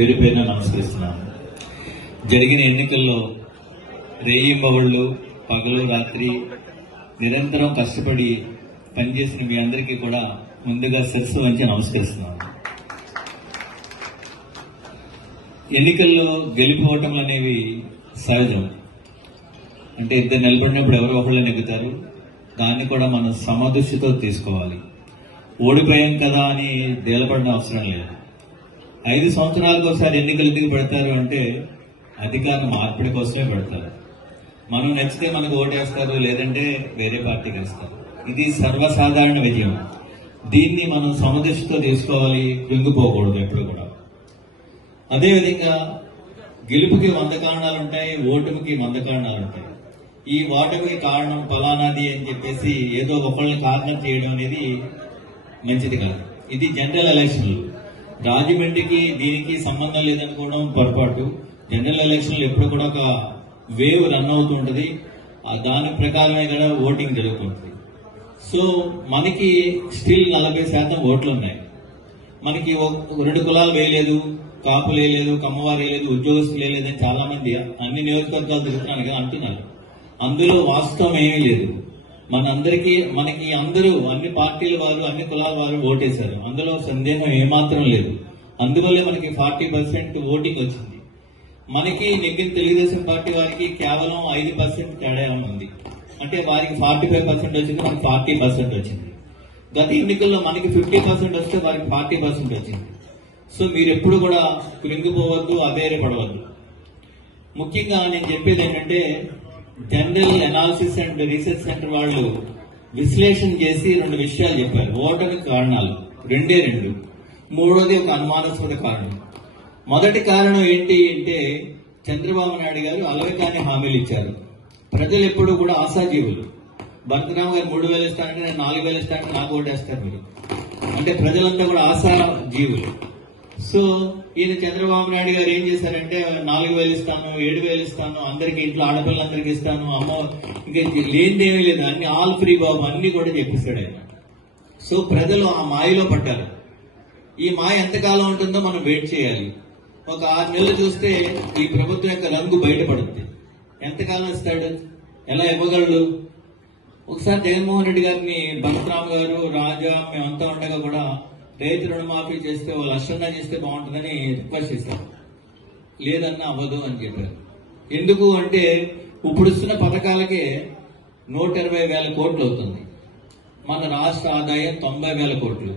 పేరు పేరున నమస్కరిస్తున్నాను. జరిగిన ఎన్నికల్లో రేయింబవళ్లు పగలు రాత్రి నిరంతరం కష్టపడి పనిచేసిన మీ అందరికీ కూడా ముందుగా శిరస్సు వంచి నమస్కరిస్తున్నాను. ఎన్నికల్లో గెలిపోవటం అనేవి సహజం. అంటే ఇద్దరు నిలబడినప్పుడు ఎవరో ఒకళ్ళు నెగ్గుతారు. దాన్ని కూడా మనం సమదృష్టితో తీసుకోవాలి. ఓడిపోయాం కదా అని తేలపడిన అవసరం లేదు. 5 సంవత్సరాలకు ఒకసారి ఎన్నికలు ఎందుకు పెడతారు అంటే అధికార మార్పిడి కోసమే పెడతారు. మనం నచ్చితే మనకు ఓటేస్తారు, లేదంటే వేరే పార్టీకి వేస్తారు. ఇది సర్వసాధారణ విజయం. దీన్ని మనం సమదృష్టితో తీసుకోవాలి, కృంగిపోకూడదు ఎప్పుడు కూడా. అదేవిధంగా గెలుపుకి 100 కారణాలుంటాయి, ఓటమికి 100 కారణాలుంటాయి. ఈ ఓటమికి కారణం ఫలానాది అని చెప్పేసి ఏదో ఒకళ్ళని కారణం చేయడం అనేది మంచిది కాదు. ఇది జనరల్ ఎలక్షన్లు. రాజమండ్రికి దీనికి సంబంధం లేదనుకోవడం పొరపాటు. జనరల్ ఎలక్షన్లు ఎప్పుడు కూడా ఒక వేవ్ రన్ అవుతుంటది. దాని ప్రకారమే కూడా ఓటింగ్ జరుగుతుంటుంది. సో మనకి స్టిల్ 40% ఓట్లు ఉన్నాయి. మనకి 2 కులాలు వేయలేదు, కాపులు వేయలేదు, కమ్మవారు వేయలేదు, ఉద్యోగస్తులు వేయలేదని చాలా మంది అన్ని నియోజకవర్గాలు తిరుగుతున్నాను కదా అంటున్నారు. అందులో వాస్తవం ఏమీ లేదు. మనకి అందరూ అన్ని పార్టీల వారు, అన్ని కులాల వారు ఓటేశారు. అందులో సందేహం ఏమాత్రం లేదు. అందువల్లే మనకి 40% ఓటింగ్ వచ్చింది. మనకి నెగ్గిన తెలుగుదేశం పార్టీ వారికి కేవలం 5% తేడా ఉంది. అంటే వారికి 45% వచ్చింది, మనకి 40% వచ్చింది. గత ఎన్నికల్లో మనకి 50% వస్తే వారికి 40% వచ్చింది. సో మీరు ఎప్పుడు కూడా కృంగిపోవద్దు, అధైర్యపడవద్దు. ముఖ్యంగా నేను చెప్పేది ఏంటంటే general analysis and research centre వాళ్ళు విశ్లేషణ చేసి 2 విషయాలు చెప్పారు. ఓటమికి కారణాలు 2. మూడోది ఒక అనుమానాస్పద కారణం. మొదటి కారణం ఏంటి అంటే చంద్రబాబు నాయుడు గారు అలవికాని హామీలు ఇచ్చారు. ప్రజలు ఎప్పుడు కూడా ఆశాజీవులు. భరతరామ గారు 3,000 ఇస్తానంటే నేను 4,000 ఇస్తానంటే నాకు ఓటేస్తారు మీరు. అంటే ప్రజలంతా కూడా ఆశాజీవులు. సో ఈయన చంద్రబాబు నాయుడు గారు ఏం చేశారంటే 4,000 ఇస్తాను, 7,000 ఇస్తాను, అందరికి ఇంట్లో ఆడపిల్లలందరికీ ఇస్తాను, అమ్మ ఇంకా లేనిదేమీ లేదు, అన్ని ఆల్ ఫ్రీ బాబు అన్ని కూడా చెప్పిస్తాడు ఆయన. సో ప్రజలు ఆ మాయలో పడ్డారు. ఈ మాయ ఎంతకాలం ఉంటుందో మనం వెయిట్ చేయాలి. ఒక 6 నెలలు చూస్తే ఈ ప్రభుత్వం యొక్క రంగు బయటపడుతుంది. ఎంతకాలం ఇస్తాడు, ఎలా ఇవ్వగలడు? ఒకసారి జగన్మోహన్ రెడ్డి గారిని భరతరామ గారు, రాజా మేమంతా ఉండగా కూడా రైతు రుణమాఫీ చేస్తే 1,00,000 చేస్తే బాగుంటుందని రిక్వెస్ట్ చేశారు. లేదన్నా అవ్వదు అని చెప్పారు. ఎందుకు అంటే ఇప్పుడు ఇస్తున్న పథకాలకే 120,000 కోట్లు అవుతుంది. మన రాష్ట్ర ఆదాయం 90,000 కోట్లు.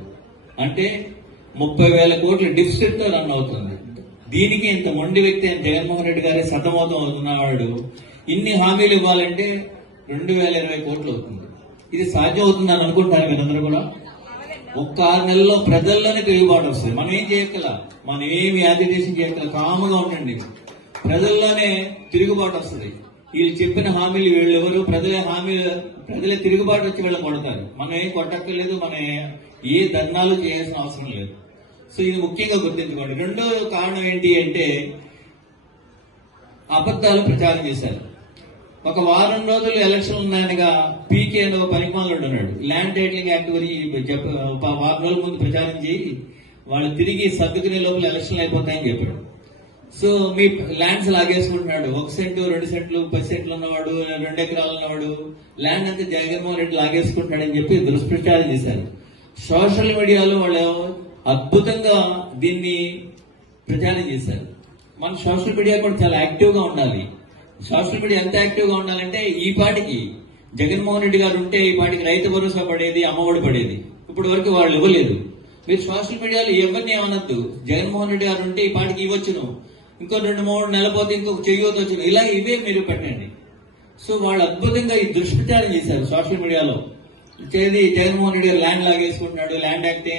అంటే 30,000 కోట్ల డిఫిసిట్ తో రన్ అవుతుంది. దీనికి ఇంత మొండి వ్యక్తి జగన్మోహన్ రెడ్డి గారే సతమతం అవుతున్నవాడు ఇన్ని హామీలు ఇవ్వాలంటే 2,020 కోట్లు అవుతుంది. ఇది సాధ్యం అవుతుందని అనుకుంటారు మీరందరూ కూడా. ఒక్క 6 నెలల్లో ప్రజల్లోనే తిరుగుబాటు వస్తుంది. మనం ఏం చేయగల, మనం ఏమి యాజిటేషన్ చేయగల, కాముగా ఉండండి. ప్రజల్లోనే తిరుగుబాటు వస్తుంది. వీళ్ళు చెప్పిన హామీలు వీళ్ళు ఎవరు, ప్రజలే తిరుగుబాటు వచ్చి వీళ్ళని కొడతారు. మనం ఏం కొట్టక్కర్లేదు, మనం ఏ ధర్నాలు చేయాల్సిన అవసరం లేదు. సో ఇది ముఖ్యంగా గుర్తించుకోండి. రెండో కారణం ఏంటి అంటే అబద్దాలు ప్రచారం చేశారు. ఒక వారం రోజులు ఎలక్షన్లు ఉన్నాయనగా పీకే అని ఒక పరిమాణంలో ఉన్నాడు. ల్యాండ్ టైటిలింగ్ యాక్ట్ గురించి 1 వారం రోజుల ముందు ప్రచారం చేయి వాళ్ళు తిరిగి సర్దుకునే లోపల ఎలక్షన్లు అయిపోతాయని చెప్పాడు. సో మీ ల్యాండ్స్ లాగేసుకుంటున్నాడు. 1 సెంటు, 2 సెంట్లు, 10 సెంట్లు ఉన్నవాడు, 2 ఎకరాలు ఉన్నవాడు ల్యాండ్ అంతా జగన్మోహన్ రెడ్డి లాగేసుకుంటున్నాడని చెప్పి దుష్ప్రచారం చేశారు. సోషల్ మీడియాలో వాళ్ళు అద్భుతంగా దీన్ని ప్రచారం చేశారు. మన సోషల్ మీడియా కూడా చాలా యాక్టివ్ గా ఉండాలి. సోషల్ మీడియా ఎంత యాక్టివ్ గా ఉండాలంటే ఈ పాటికి జగన్మోహన్ రెడ్డి గారు ఉంటే ఈ పాటికి రైతు భరోసా పడేది, అమ్మఒడి పడేది. ఇప్పటి వరకు వాళ్ళు ఇవ్వలేదు. మీరు సోషల్ మీడియాలో ఎవరిని ఏమనొద్దు. జగన్మోహన్ రెడ్డి గారు ఉంటే ఈ పాటికి ఇవ్వచ్చును, ఇంకో 2-3 నెలల పోతే ఇంకొక చెయ్యొద్దు వచ్చును, ఇలా ఇవే మీరు పెట్టండి. సో వాళ్ళు అద్భుతంగా ఈ దుష్ప్రచారం చేశారు సోషల్ మీడియాలో. జగన్మోహన్ రెడ్డి గారు ల్యాండ్ లాగేసుకుంటున్నాడు, ల్యాండ్ యాక్ట్